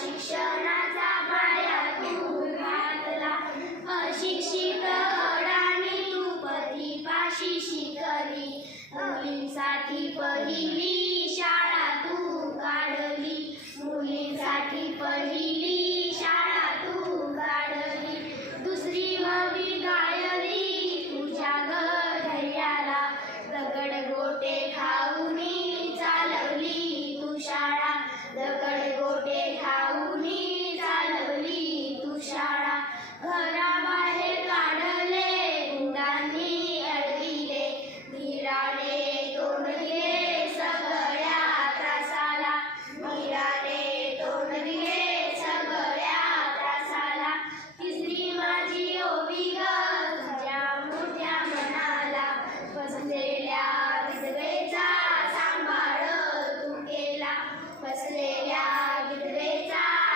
Shiksha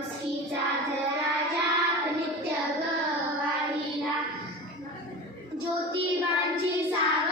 मुस्कीचा नित्य गवारीला. ज्योतिबांची सा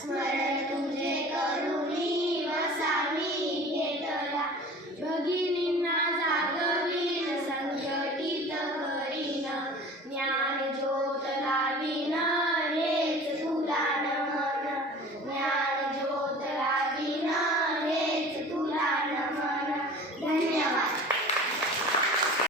Smile.